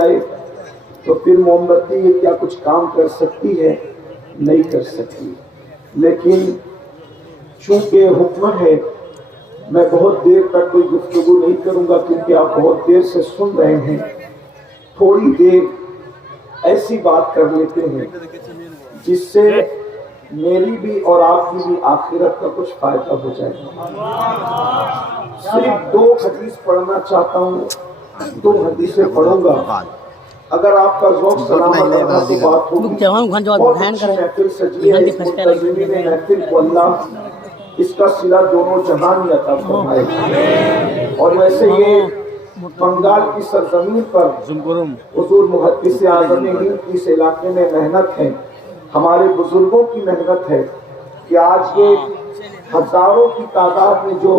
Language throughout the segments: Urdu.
جائے تو پھر موم بتی یہ کیا کچھ کام کر سکتی ہے؟ نہیں کر سکتی. لیکن چونکہ حکم ہے میں بہت دیر تک کوئی گفتگو نہیں کروں گا کیونکہ آپ بہت دیر سے سن رہے ہیں. تھوڑی دیر ایسی بات کر لیتے ہیں جس سے میری بھی اور آپ کی بھی آخرت کا کچھ فائدہ ہو جائے. صرف 2 حدیث پڑھنا چاہتا ہوں, 2 حدیثیں پڑھوں گا. اگر آپ کا ذوق سلامت رہا تو بات ہوگی. بہت اچھی محفل سجی ہے. اس منتظمین محفل کو اللہ اس کا صلہ دونوں جہان میں عطا فرمائے. اور ویسے یہ بنگال کی سرزمین پر حضور محدث اعظم ہند کی اس علاقے میں محنت ہے, ہمارے بزرگوں کی محنت ہے کہ آج یہ ہزاروں کی تعداد میں جو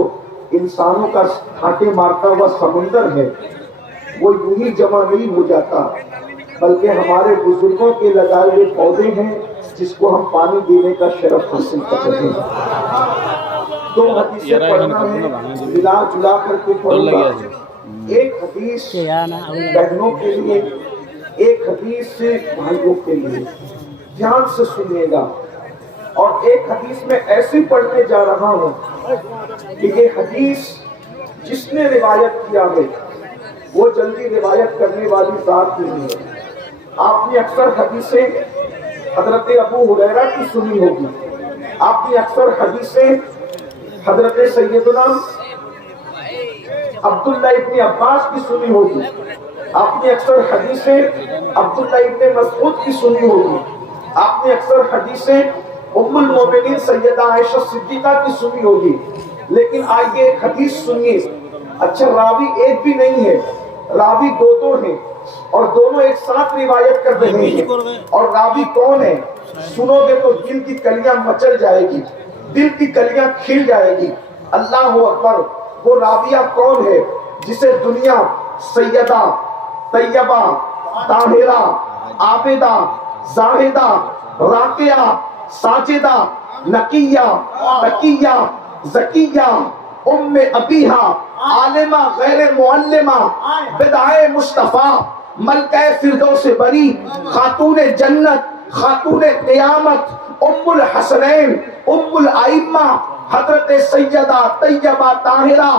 انسانوں کا کھاٹے مارتا ہوا سمندر ہے وہ یوں ہی جمع نہیں ہو جاتا, بلکہ ہمارے بزرگوں کے لگائے ہوئے پودے ہیں جس کو ہم پانی دینے کا شرف حاصل کر رہے ہیں. 2 حدیثیں پڑھنا ہے, ملا جلا کر کے پڑھوں گا. ایک حدیث بہنوں کے لیے, ایک حدیث بھائیوں کے لیے. دھیان سے سنیے گا. اور ایک حدیث میں ایسی پڑھنے جا رہا ہوں کہ یہ حدیث جس نے روایت کیا ہے وہ جلدی روایت کرنے والی ذات نہیں ہے. آپ نے اکثر حدیثیں حضرت ابو ہریرہ کی سنی ہوگی, آپ نے اکثر حدیثیں حضرت سیدنا عبداللہ ابن عباس کی سنی ہوگی, آپ نے اکثر حدیثیں عبداللہ ابن مسعود کی سنی ہوگی, آپ نے اکثر حدیثیں ام المومنین سیدہ عائشہ صدیقہ کی سنی ہوگی. لیکن آئیے ایک حدیث سنیے. اچھا راوی ایک بھی نہیں ہے, راوی 2 ہیں اور دونوں ایک ساتھ روایت کر رہے ہیں. اور راوی کون ہے سنو گے تو دل کی کلیاں مچل جائے گی, دل کی کلیاں کھل جائے گی. اللہ اکبر. وہ راویہ کون ہے جسے دنیا سیدہ, طیبہ, طاہرہ, عابدہ, زاہدہ, راقیہ, ساجدہ, نقیہ, تقیہ, زکیہ, ام ابیہا, عالمہ غیر معلمہ, بدعائے مصطفیٰ, ملکہ فردوس بری, خاتون جنت, خاتون قیامت, ام الحسنین, ام الائمہ, حضرت سیدہ طیبہ طاہرہ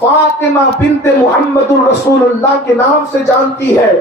فاطمہ بنت محمد الرسول اللہ کے نام سے جانتی ہے.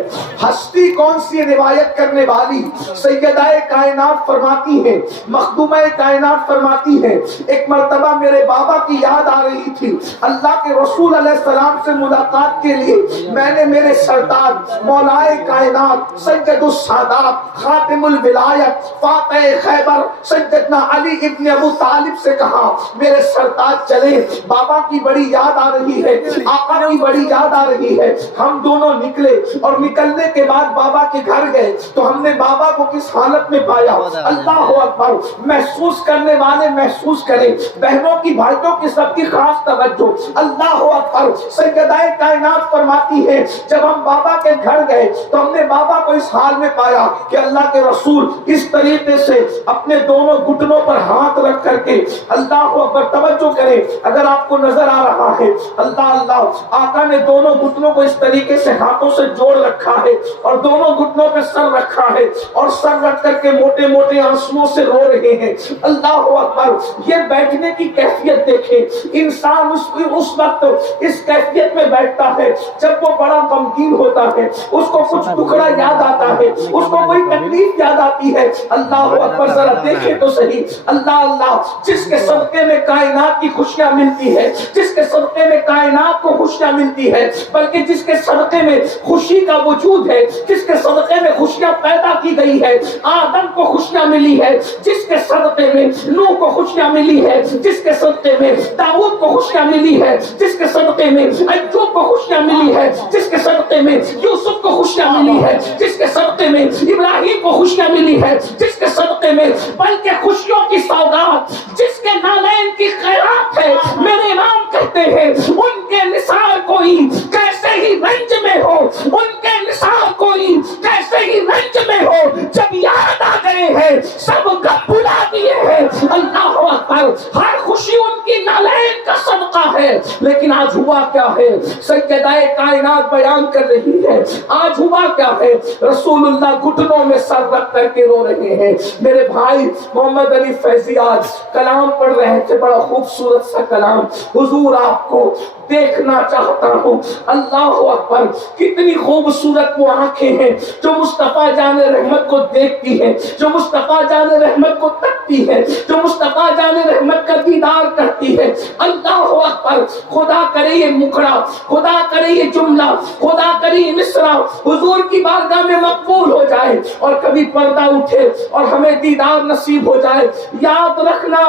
ہستی کون سی روایت کرنے والی؟ سیدہ کائنات فرماتی ہیں, مخدومہ کائنات فرماتی ہیں, ایک مرتبہ میرے بابا کی یاد آ رہی تھی. اللہ کے رسول علیہ السلام سے ملاقات کے لیے میں نے میرے سردار مولائے کائنات سید السادات خاتم الولایت فاتح خیبر سیدنا علی ابن ابو طالب سے کہا میرے سردار چلے, بابا کی بڑی یاد آ رہی ہے, آقا کی بڑی یاد آ رہی ہے. ہم دونوں نکلے اور نکلنے کے بعد بابا کے گھر گئے تو ہم نے بابا کو کس حالت میں پایا. اللہ اکبر. محسوس کرنے والے محسوس کریں, بہنوں کی بھائیوں کی سب کی خاص توجہ. اللہ اکبر. سیدہ کائنات فرماتی ہے جب ہم بابا کے گھر گئے تو ہم نے بابا کو اس حال میں پایا کہ اللہ کے رسول اس طریقے سے اپنے دونوں گھٹنوں پر ہاتھ رکھ کر کے, اللہ اکبر توجہ کریں اگر آپ کو نظر آ رہا ہے, اللہ اللہ, آقا نے دونوں گھٹنوں کو اس طریقے سے ہاتھوں سے جوڑ رکھا ہے اور دونوں گھٹنوں پہ سر رکھا ہے اور سر رکھ کر کے موٹے موٹے آنسوؤں سے رو رہے ہیں. اللہ اکبر. یہ بیٹھنے کی کیفیت دیکھیں. انسان اس وقت اس کیفیت میں بیٹھتا ہے جب وہ بڑا غمگین ہوتا ہے, اس کو کچھ ٹکڑا یاد آتا ہے, اس کو کوئی تکلیف یاد آتی ہے. اللہ اکبر. ذرا دیکھیں تو صحیح. اللہ اللہ. جس کے صدقے میں کائنات کی خوشیاں ملتی ہے, جس کے صدقے میں کائنات کو خوشیاں ملتی ہے, بلکہ جس کے صدقے میں خوشی کا وجود ہے, جس کے صدقے میں خوشیاں پیدا کی گئی ہے. آدم کو خوشیاں ملی ہے, جس کے صدقے میں نوح کو خوشیاں ملی ہے, جس کے صدقے میں داؤد کو خوشیاں ملی ہے, جس کے صدقے میں ایوب کو خوشیاں ملی ہے, جس کے صدقے میں یوسف کو خوشیاں ملی ہے, جس کے صدقے میں ابراہیم کو خوشیاں ملی ہے, جس کے صدقے میں بلکہ خوشیوں کی سوغات جس کے نالین کی خیرات ہے. میرے امام کہتے ہیں ان کے نثار کوئی کیسے ہی رنج میں ہو, ان کے نثار کوئی کیسے ہی رنج میں ہو, جب یاد آ گئے ہیں سب غم بھلا دیے ہیں. اللہ اکبر. ہر خوشی ان کی نالین کا صدقہ ہے. لیکن آج ہوا کیا ہے؟ سیدہ کائنات بیان کر رہی ہے آج ہوا کیا ہے؟ رسول اللہ گھٹنوں میں سر رکھ کر کے رو رہے ہیں۔ میرے بھائی محمد علی فیضی آج کلام پڑھ رہے تھے، بڑا خوبصورت سا کلام، حضور آپ کو دیکھنا چاہتا ہوں۔ اللہ اکبر، کتنی خوبصورت وہ آنکھیں ہیں جو مصطفیٰ جان رحمت کو دیکھتی ہیں، جو مصطفیٰ جان رحمت کو تکتی ہے، جو مصطفیٰ جان رحمت کا دیدار کرتی ہے۔ اللہ اکبر، خدا کرے یہ مکھڑا، خدا کرے یہ جملہ، خدا کرے یہ مصرع حضور کی بارگاہ میں مقبول ہو جائے اور کبھی پردہ اٹھے اور ہمیں دیدار نصیب ہو جائے۔ یاد رکھنا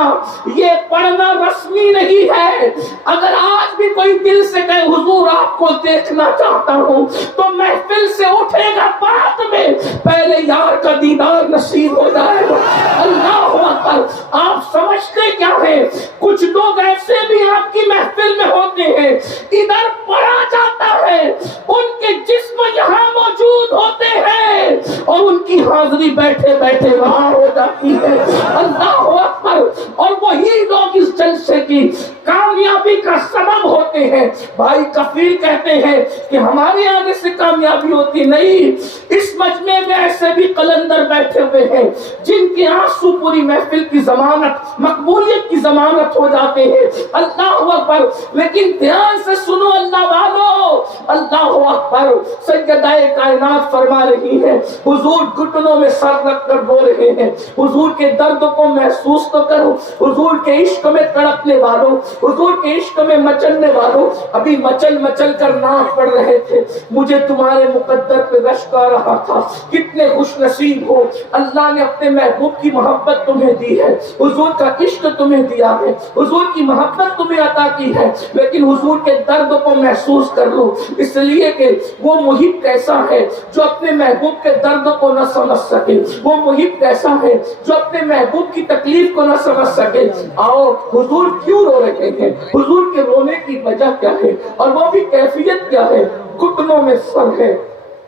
یہ پڑھنا رسمی نہیں ہے، اگر آج بھی کوئی دل سے کہے حضور آپ کو دیکھنا چاہتا ہوں تو محفل سے اٹھے گا بعد میں، پہلے یار کا دیدار نصیب ہو جائے گا۔ اللہ اکبر، آپ سمجھتے کیا ہیں؟ کچھ لوگ ایسے بھی آپ کی محفل میں ہوتے ہیں، ادھر پڑھا جاتا ہے، ان کے جسم یہاں موجود ہوتے ہیں اور ان کی حاضری بیٹھے بیٹھے وہاں ہو جاتی ہے۔ اللہ اکبر، اور وہی لوگ اس جلسے کی کامیابی کا سبب ہوتے ہیں۔ بھائی کفیل کہتے ہیں کہ ہمارے آنے سے کامیابی ہوتی نہیں، اس مجمع میں ایسے بھی قلندر بیٹھے ہوئے ہیں جن کے آنسو پوری محفل کی ضمانت، مقبولیت کی ضمانت ہو جاتے ہیں۔ اللہ اکبر، لیکن دھیان سے سنو اللہ والو، اللہ اکبر، سیدہ کائنات فرما رہی ہے حضور گھٹنوں میں سر رکھ کر رو رہے ہیں۔ حضور کے درد کو محسوس تو کرو، حضور کے عشق میں تڑپنے والوں، حضور کے عشق میں مچلنے والوں، ابھی مچل مچل کر ناک پڑ رہے تھے، مجھے تمہارے مقدر پہ رشک آ رہا تھا، کتنے خوش نصیب ہو، اللہ نے اپنے محبوب کی محبت تمہیں دی ہے، حضور کا عشق تمہیں دیا ہے، حضور کی محبت تمہیں عطا کی ہے، لیکن حضور کے درد کو محسوس کر لو، اس لیے کہ وہ محب کیسا ہے جو اپنے محبوب کے درد کو نہ سمجھ سکے، وہ محب کیسا ہے جو اپنے محبوب کی تکلیف کو نہ سمجھ سکے۔ آؤ حضور کیوں رو رہے ہیں، حضور کے رونے کی وجہ کیا ہے اور وہ بھی کیفیت کیا ہے؟ گھٹنوں میں سر ہے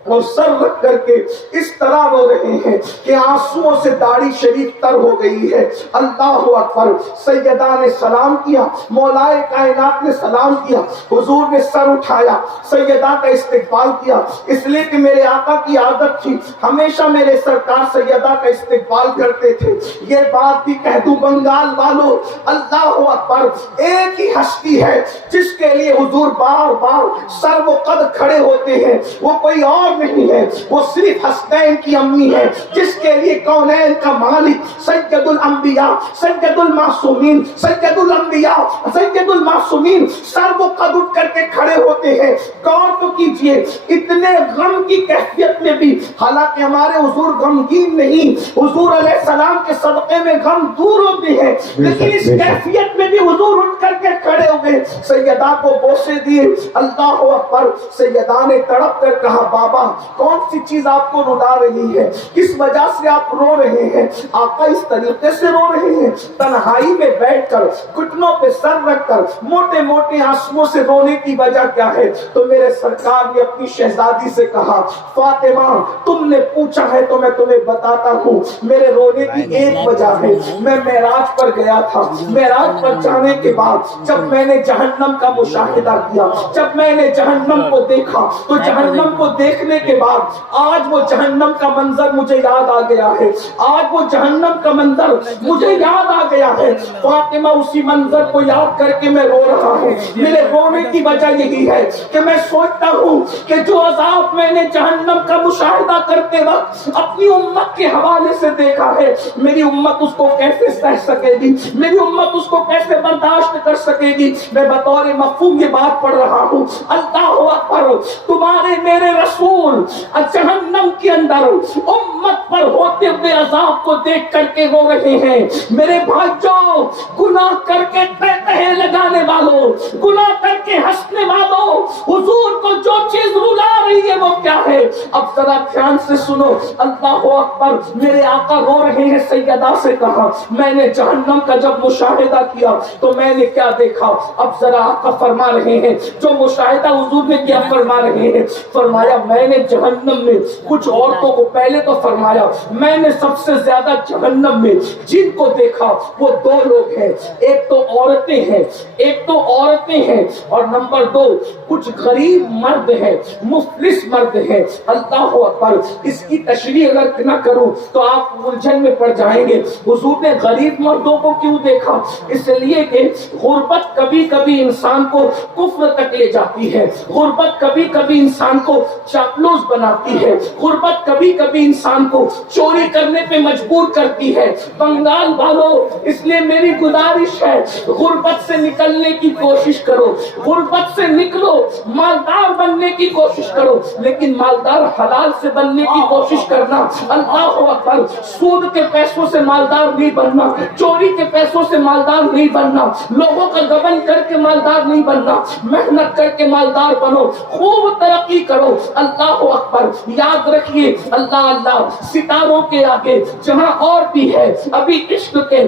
اور سر رکھ کر کے اس طرح رو رہے ہیں کہ آنسوؤں سے داڑھی شریف تر ہو گئی ہے۔ اللہ اکبر، سیدہ نے سلام کیا، مولائے کائنات نے سلام کیا، حضور نے سر اٹھایا، سیدہ کا استقبال کیا، اس لیے کہ میرے آقا کی عادت تھی ہمیشہ میرے سرکار سیدہ کا استقبال کرتے تھے۔ یہ بات بھی کہہ دوں بنگال والوں، اللہ اکبر، ایک ہی ہستی ہے جس کے لیے حضور بار بار سر و قد کھڑے ہوتے ہیں، وہ کوئی اور نہیں ہے، وہ صرف حسنین کی امی ہے جس کے لیے کونین کا مالک سید الانبیاء، سید المعصومین، سید الانبیاء، سید المعصومین سر و قد اٹھ کر کے کھڑے ہوتے ہیں۔ غور تو کیجئے، اتنے غم کی کیفیت میں بھی، حالانکہ ہمارے حضور غمگین نہیں، حضور علیہ السلام کے صدقے میں غم دور ہوتے ہیں، لیکن اس کیفیت میں بھی حضور اٹھ کر کے کھڑے ہوئے، سیدہ کو بوسے دیے۔ اللہ اکبر، سیدہ نے تڑپ کر کہا بابا کون سی چیز آپ کو رلا رہی ہے، کس وجہ سے آپ رو رہے ہیں؟ آقا اس طریقے سے رو رہے ہیں، تنہائی میں بیٹھ کر گھٹنوں پہ سر رکھ کر موٹے موٹے آنسوؤں سے رونے کی وجہ کیا ہے؟ تو میرے سرکار نے اپنی شہزادی سے کہا فاطمہ تم نے پوچھا ہے تو میں تمہیں بتاتا ہوں، میرے رونے کی ایک وجہ ہے، میں معراج پر گیا تھا، معراج پر جانے کے بعد جب میں نے جہنم کا مشاہدہ کیا، جب میں نے جہنم کو دیکھا تو جہنم کو دیکھنے کے بعد آج وہ جہنم کا منظر مجھے یاد آ گیا ہے، آج وہ جہنم کا منظر مجھے یاد آ گیا ہے۔ فاطمہ اسی منظر کو یاد کر کے میں رو رہا ہوں، میرے رونے کی وجہ یہی ہے کہ میں سوچتا ہوں کہ جو عذاب میں نے جہنم کا مشاہدہ کرتے وقت اپنی امت کے حوالے سے دیکھا ہے، میری امت اس کو کیسے سہ سکے گی، میری امت اس کو کیسے برداشت کر سکے گی؟ میں بطور مفہوم یہ بات پڑھ رہا ہوں۔ اللہ اکبر، تمہارے میرے رسول جہنم کے اندر امت پر ہوتے ہوئے عذاب کو دیکھ کر کے رو رہے ہیں۔ میرے بھائیوں، گناہ کر کے تہتہے لگانے والوں، گناہ کر کے ہنسنے والوں، حضور کو جو چیز رلا رہی ہے وہ کیا ہے؟ اب ذرا دھیان سے سنو، اللہ اکبر، میرے آقا رو رہے ہیں۔ سیدہ سے کہا میں نے جہنم کا جب مشاہدہ کیا تو میں نے کیا دیکھا؟ اب ذرا آقا فرما رہے ہیں جو مشاہدہ حضور نے کیا، فرما رہے ہیں، فرمایا میں نے جہنم میں کچھ عورتوں کو، پہلے تو فرمایا میں نے سب سے زیادہ جہنم میں جن کو دیکھا وہ دو لوگ ہیں، ایک تو عورتیں ہیں، ایک تو عورتیں ہیں، اور نمبر دو کچھ غریب مرد ہیں، مفلس مرد ہیں۔ اللہ اکبر، اس کی تشریح اگر نہ کروں تو آپ الجھن میں پڑ جائیں گے۔ حضور نے غریب مردوں کو کیوں دیکھا؟ اس لیے کہ غربت کبھی کبھی انسان کو کفر تک لے جاتی ہے، غربت کبھی کبھی انسان کو چاپلوس بناتی ہے، غربت کبھی کبھی انسان کو چوری کرنے پہ مجبور کرتی ہے۔ بنگال والوں، اس لیے میری گزارش ہے غربت سے نکلنے کی کوشش کرو، غربت سے نکلو، مالدار بننے کی کوشش کرو، لیکن مالدار حلال سے بننے کی کوشش کرنا۔ اللہ اکبر، سود کے پیسوں سے مالدار نہیں بننا، چوری کے پیسوں سے مالدار نہیں بننا، لوگوں کا گبن کر کے مالدار نہیں بننا، محنت کر کے مالدار بنو، خوب ترقی کرو۔ اللہ اکبر، یاد رکھیے اللہ اللہ ستاروں کے آگے جہاں اور بھی ہے ابھی عشق کے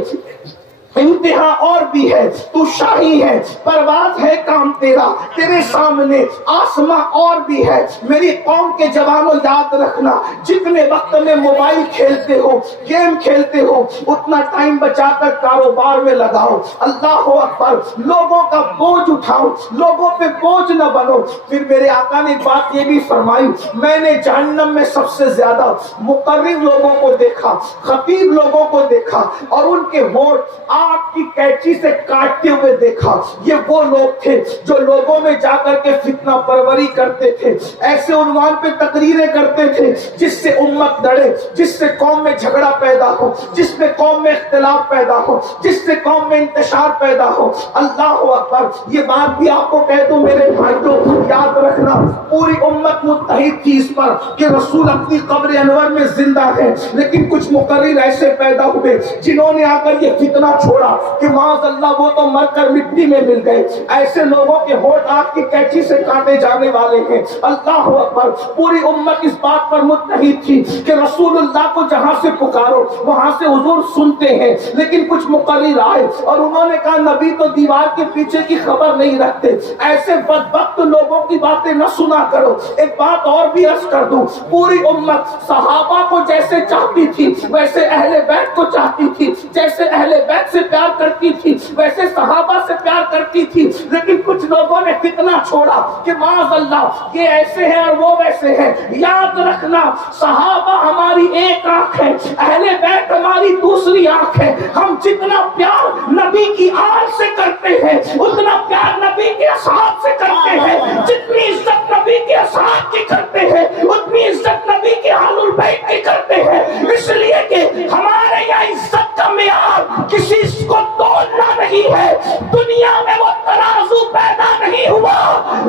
امتحان اور بھی ہے، تو شاہی ہے، پرواز ہے کام تیرا، تیرے سامنے آسماں اور بھی ہے۔ میری قوم کے جوانوں یاد رکھنا، جتنے وقت میں موبائل کھیلتے ہو، گیم کھیلتے ہو، اتنا ٹائم بچا کر کاروبار میں لگاؤ۔ اللہ اکبر، لوگوں کا بوجھ اٹھاؤ، لوگوں پہ بوجھ نہ بنو۔ پھر میرے آقا نے ایک بات یہ بھی فرمائی، میں نے جہنم میں سب سے زیادہ مقرر لوگوں کو دیکھا، خطیب لوگوں کو دیکھا، اور ان کے ووٹ آپ کی کینچی سے کاٹتے ہوئے دیکھا۔ یہ وہ لوگ تھے جو لوگوں میں جا کر کے فتنہ پروری کرتے تھے، ایسے عنوان پہ تقریریں کرتے تھے جس سے امت لڑے، جس سے قوم میں جھگڑا پیدا ہو، جس میں قوم میں اختلاف پیدا ہو، جس سے قوم میں انتشار پیدا ہو۔ اللہ اکبر، یہ بات بھی آپ کو کہہ دوں میرے بھائیوں، یاد رکھنا پوری امت متحد تھی اس پر کہ رسول اپنی قبر انور میں زندہ ہے، لیکن کچھ مقرر ایسے پیدا ہوئے جنہوں نے آ کر یہ فتنہ چھوڑا کہ معاذ اللہ وہ تو مر کر مٹی میں مل گئے۔ ایسے لوگوں کے ہوٹ آگ کی کینچی سے کاٹے جانے والے ہیں۔ اللہ اکبر، پوری امت اس بات پر متحد تھی کہ رسول اللہ کو جہاں سے پکارو وہاں سے حضور سنتے ہیں، لیکن کچھ مقرر آئے اور انہوں نے کہا نبی تو دیوار کے پیچھے کی خبر نہیں رکھتے، ایسے بدبخت لوگوں کی باتیں نہ سنا کرو۔ ایک بات اور بھی عرض کر دوں، پوری امت صحابہ کو جیسے چاہتی تھی ویسے اہل بیت کو چاہتی تھی، جیسے اہل بیت سے پیار کرتی تھی ویسے صحابہ سے پیار کرتی تھی، لیکن کچھ لوگوں نے فتنہ چھوڑا کہ معاذ اللہ یہ ایسے ہیں اور وہ ویسے ہیں۔ یاد رکھنا صحابہ ہماری ایک آنکھ ہے، اہل بیت ہماری دوسری آنکھ ہے۔ ہم جتنا پیار نبی کی آل سے کرتے ہیں اتنا پیار نبی کے اصحاب سے کرتے ہیں، جتنی عزت نبی کے اصحاب کی کرتے ہیں اتنی عزت نبی کے اہل البیت کی کرتے ہیں، اس لیے کہ ہمارے یہاں عزت کا معیار کسی کو تولنا نہیں ہے۔ دنیا میں وہ ترازو پیدا نہیں ہوا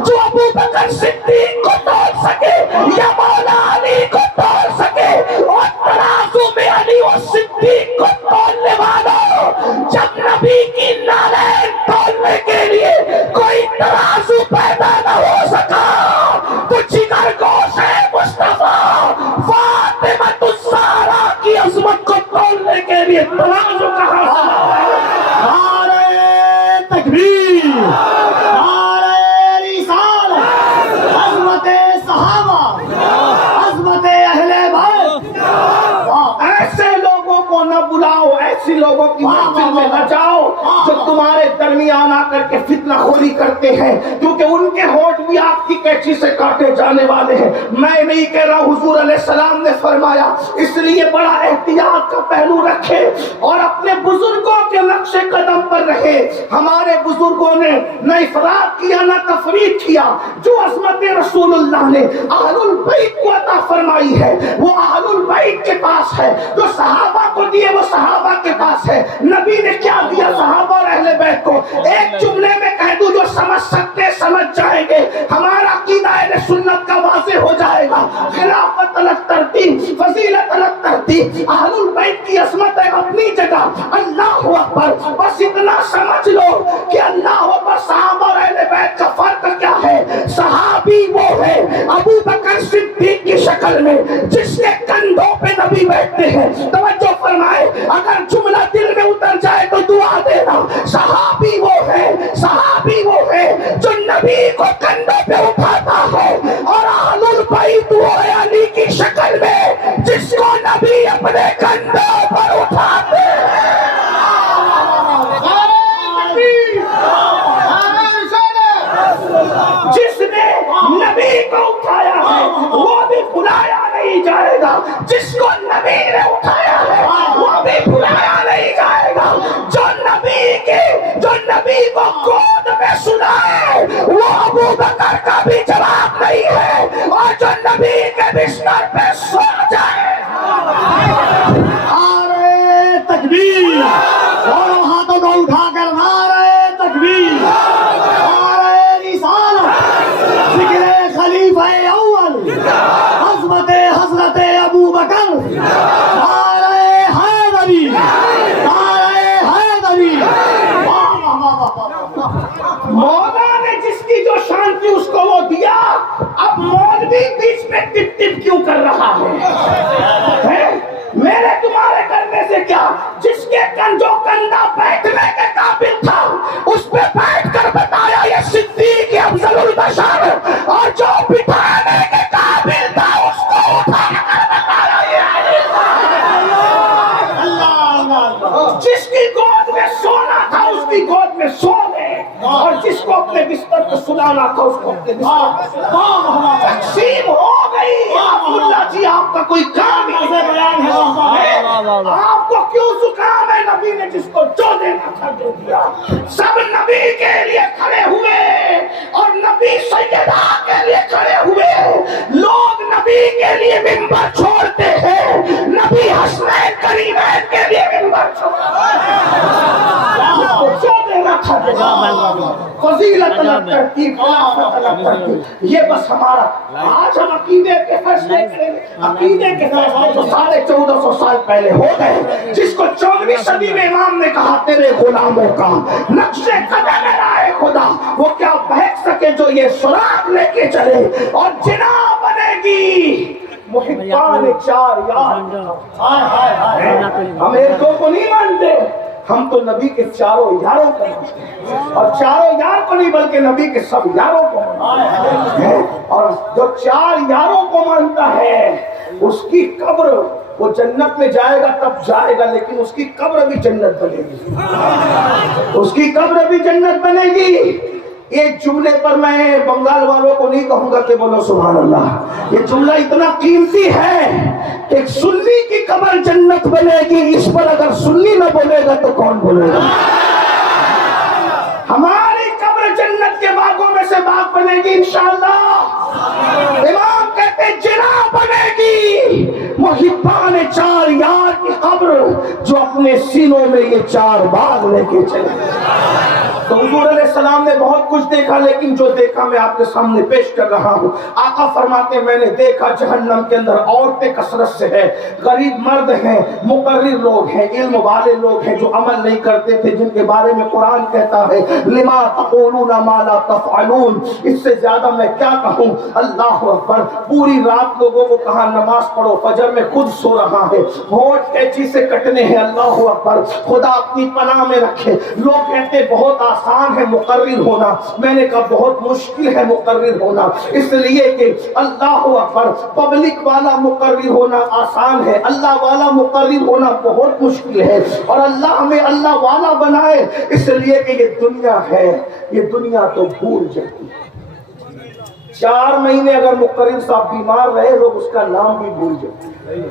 جو ابو بکر صدیق کو تول سکے یا مولا علی کو تول سکے، اور ترازو میں علی و صدیق کو تولنے والا جب نبی کی نالین تولنے کے لیے کوئی ترازو پیدا نہ ہو سکا تو جگر گوش ہے مصطفیٰ فاطمہ الزہرا کی عظمت کو تولنے کے لیے ترازو کہاں سے؟ نعرہ تکبیر، نعرہ رسالت، عظمت صحابہ، عظمت اہل بیت۔ ایسے لوگوں کو نہ بلاؤ، ایسی لوگوں کی محفل میں نہ جاؤ جو تمہارے درمیان آ کر کے فتنہ خوری کرتے ہیں، کیونکہ ان کے ہوٹ بھی آپ کی کینچی سے کاٹے جانے والے ہیں۔ میں نہیں کہہ رہا، حضور علیہ السلام نے فرمایا، اس لیے بڑا احتیاط کا پہلو رکھے اور اپنے بزرگوں کے نقش قدم پر رہے۔ ہمارے بزرگوں نے نہ افراط کیا نہ تفریط کیا، جو عظمت رسول اللہ نے اہل البیت کو عطا فرمائی ہے وہ اہل البیت کے پاس ہے، جو صحابہ کو دیے وہ صحابہ کے پاس ہے۔ نبی نے کیا دیا صحابہ اور اہل بیت کو؟ ایک جملے میں کہہ دوں، جو سمجھ سکتے سمجھ جائیں گے، ہمارا عقیدہ اہل سنت کا واضح ہو جائے گا۔ خلافت الگ ترتیب، فضیلت الگ ترتیب، اہل البیت کی عظمت ہے اپنی جگہ۔ اللہ اکبر، بس اتنا سمجھ لو کہ اللہ اکبر، صحابہ اور اہل بیت کا فرق کیا ہے؟ صحابی وہ ہے ابو بکر صدیق کی شکل میں جس کے کندھوں پہ نبی بیٹھتے ہیں۔ توجہ فرمائے، اگر جملہ دل میں اتر جائے تو دعا دینا۔ صحابی وہ ہے، صحابی وہ ہے جو نبی کو کندھوں پہ اٹھاتا ہے، اور اہل البیت وہ اپنے کندھوں پر اٹھاتے ہیں۔ جس نے نبی کو اٹھایا ہے وہ بھی بلایا نہیں جائے گا، جس کو نبی نے اٹھایا ہے وہ بھی بلایا نہیں جائے گا۔ جو نبی کو گود میں سنائے وہ ابو بکر کا بھی جواب نہیں ہے، اور جو نبی کے بستر پہ سو جائے۔ نعرہ تکبیر، اور ہاتھوں کو اٹھا کر نعرہ تکبیر، نعرہ رسالت، ذکر خلیفہ اول حضرت ابو بکر، نعرہ حیدری، نعرہ حیدری۔ مولا نے جس کی جو شان تھی اس کو وہ دیا، اب مولوی بیچ میں ٹپ ٹپ کیوں کر رہا ہے؟ میرے تمہارے کرنے سے کیا؟ جس کے جو کندھا بیٹھنے کے قابل تھا اس پہ بیٹھ کر بتایا یہ صدیق افضل البشر، اور جو بٹھانے کے قابل تھا اس کو اٹھا کر بتایا یہ جس کی گود میں سونا تھا اس کی گود میں سو گئے، اور جس کو اپنے بستر پہ سلانا تھا اس کو اپنے بستر پہ تقسیم ہو گئی۔ اللہ جی آپ کا کوئی کام ہی نہیں ہے، آپ کو کیوں زکام ہے؟ نبی نے جس کو جو دینا تھا جو دیا۔ سب نبی کے لیے کھڑے ہوئے اور نبی سیدہ کے لیے کھڑے ہوئے۔ لوگ نبی کے لیے منبر چھوڑتے ہیں، نبی حسنین کریمین کے لیے منبر چھوڑتے ہیں۔ جو دینا تھا فضیلت الگ ترتیب، خلافت الگ ترتیب، یہ بس ہمارا۔ آج ہم عقیدے کے فیصلے کریں، عقیدے کے فیصلے جو 1450 سال پہلے ہو گئے، جس کو 14ویں صدی میں امام نے کہا تیرے غلاموں کا نقش قدم رائے خدا، وہ کیا بہک سکے جو یہ سراغ لے کے چلے، اور جنا بنے گی محبان چار یار۔ ہم ایک دو کو نہیں مانتے، ہم تو نبی کے چاروں یاروں کو مانتے ہیں، اور چاروں یار کو نہیں بلکہ نبی کے سب یاروں کو مانتے ہیں۔ اور جو چار یاروں کو مانتا ہے اس کی قبر، وہ جنت میں جائے گا تب جائے گا، لیکن اس کی قبر بھی جنت بنے گی، اس کی قبر بھی جنت بنے گی۔ ایک جملے پر میں بنگال والوں کو نہیں کہوں گا کہ بولو سبحان اللہ، یہ جملہ اتنا قیمتی ہے کہ ایک سنی کی قبر جنت بنے گی، اس پر اگر سنی نہ بولے گا تو کون بولے گا؟ ہماری قبر جنت کے باغوں میں سے باغ بنے گی انشاءاللہ۔ امام کہتے جنا بنے گی محبان چار یار کی قبر، جو اپنے سینوں میں یہ چار باغ لے کے چلے۔ تو حضور علیہ السلام نے بہت کچھ دیکھا، لیکن جو دیکھا میں آپ کے سامنے پیش کر رہا ہوں۔ آقا فرماتے ہیں میں نے دیکھا جہنم کے اندر عورتیں کثرت سے ہیں، غریب مرد ہیں، مقرر لوگ ہیں، علم والے لوگ ہیں جو عمل نہیں کرتے تھے، جن کے بارے میں قرآن کہتا ہے لما تقولون ما لا تفعلون۔ اس سے زیادہ میں کیا کہوں؟ اللہ اکبر۔ پوری رات لوگوں کو کہا نماز پڑھو، فجر میں خود سو رہا ہے، ہونٹ کینچی سے کٹنے ہیں، اللہ اکبر، خدا اپنی پناہ میں رکھے۔ لوگ کہتے بہت آسان ہے مقرر ہونا، میں نے کہا بہت مشکل ہے مقرر ہونا، اس لیے کہ اللہ اکبر، پبلک والا مقرر ہونا آسان ہے، اللہ والا مقرر ہونا بہت مشکل ہے، اور اللہ ہمیں اللہ والا بنائے، اس لیے کہ یہ دنیا ہے، یہ دنیا تو بھول جاتی ہے۔ 4 مہینے اگر مقرر صاحب بیمار رہے لوگ اس کا نام بھی بھول جاتے ہیں۔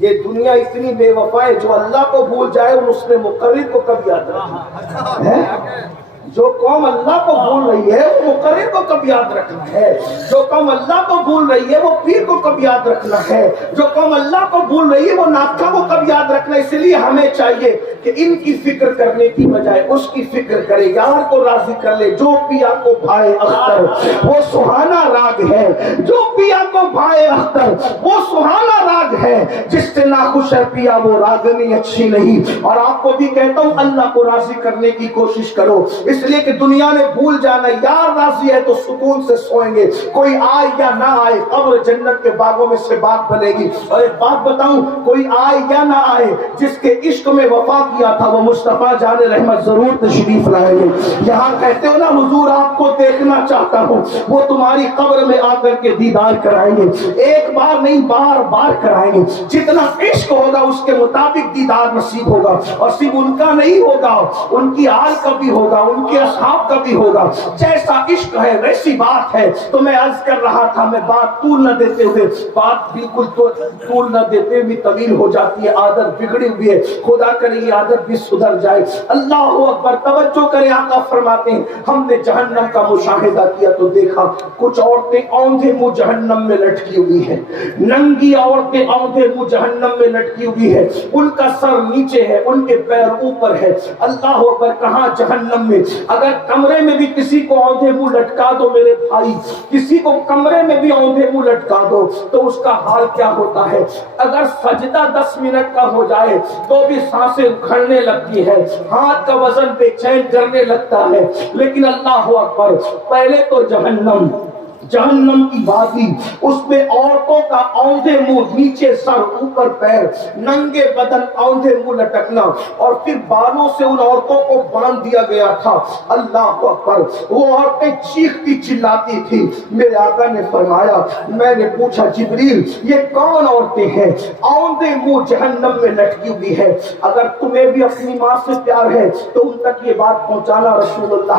یہ دنیا اتنی بے وفا ہے، جو اللہ کو بھول جائے اس نے مقرر کو کب یاد رکھنا ہے؟ جو قوم اللہ کو بھول رہی ہے وہ مقرر کو کب یاد رکھنا ہے؟ جو قوم اللہ کو بھول رہی ہے وہ پیر کو کب یاد رکھنا ہے؟ جو قوم اللہ کو بھول رہی ہے وہ ناطقہ کو کب یاد رکھنا ہے؟ اس لیے ہمیں چاہیے کہ ان کی فکر کرنے کی بجائے اس کی فکر کرے، یار کو راضی کر لے۔ جو پیا کو بھائے اختر وہ سہانا راگ ہے، جو پیا کو بھائے اختر وہ سہانا راگ ہے، جس سے ناخوش ہے پیا وہ راگنی اچھی نہیں۔ اور آپ کو بھی کہتا ہوں اللہ کو راضی کرنے کی کوشش کرو، اس لیے کہ دنیا میں بھول جانا یار راضی ہے تو سکون سے سوئیں گے، کوئی آئے یا نہ آئے قبر جنت کے باغوں میں سے بات بنے گی۔ اور ایک بات بتاؤں، کوئی آئے یا نہ آئے، جس کے عشق میں وفا کیا تھا وہ مصطفیٰ جان رحمت ضرور تشریف لائیں گے۔ یہاں کہتے ہو نا حضور آپ کو دیکھنا چاہتا ہوں، وہ تمہاری قبر میں آ کر کے دیدار کرائیں گے، ایک بار نہیں بار بار کرائیں گے۔ جتنا عشق ہوگا اس کے مطابق دیدار نصیب ہوگا، اور صرف ان کا نہیں ہوگا، ان کی آل کا بھی ہوگا، ان کے اصحاب کا بھی ہوگا۔ جیسا عشق ہے ویسی بات ہے۔ تو میں عرض کر رہا تھا، میں بات طول نہ دیتے ہوئے، بات بالکل طول نہ دیتے ہوئے طویل ہو جاتی ہے، عادت بگڑی ہوئی ہے، خدا کرے یہ عادت بھی سدھر جائے۔ اللہ اکبر، توجہ کریں، آقا فرماتے ہیں ہم نے جہنم کا مشاہدہ کیا تو دیکھا کچھ عورتیں اوندھے منہ جہنم میں لٹکی ہوئی ہیں، ننگی عورتیں اوندھے منہ جہنم میں لٹکی ہوئی ہے، ان کا سر نیچے ہے، ان کے پیر اوپر ہے۔ اللہ اکبر، کہاں؟ جہنم میں۔ اگر کمرے میں بھی کسی کو اوندھے منہ لٹکا دو میرے بھائی، کسی کو کمرے میں بھی اوندھے منہ لٹکا دو تو اس کا حال کیا ہوتا ہے؟ اگر سجدہ 10 منٹ کا ہو جائے تو بھی سانسیں اکھڑنے لگتی ہے، ہاتھ کا وزن بے چین کرنے لگتا ہے۔ لیکن اللہ اکبر، پہلے تو جہنم کی وادی، اس میں عورتوں کا اوندھے منہ نیچے سر اوپر پیر، ننگے بدن اوندھے منہ لٹکنا، اور پھر بالوں سے ان عورتوں کو باندھ دیا گیا تھا۔ اللہ اکبر، وہ عورتیں چیختی چلاتی تھی۔ میرے آقا نے فرمایا، میں نے پوچھا جبریل یہ کون عورتیں ہیں اوندھے منہ جہنم میں لٹکی ہوئی ہے؟ اگر تمہیں بھی اپنی ماں سے پیار ہے تو ان تک یہ بات پہنچانا رسول اللہ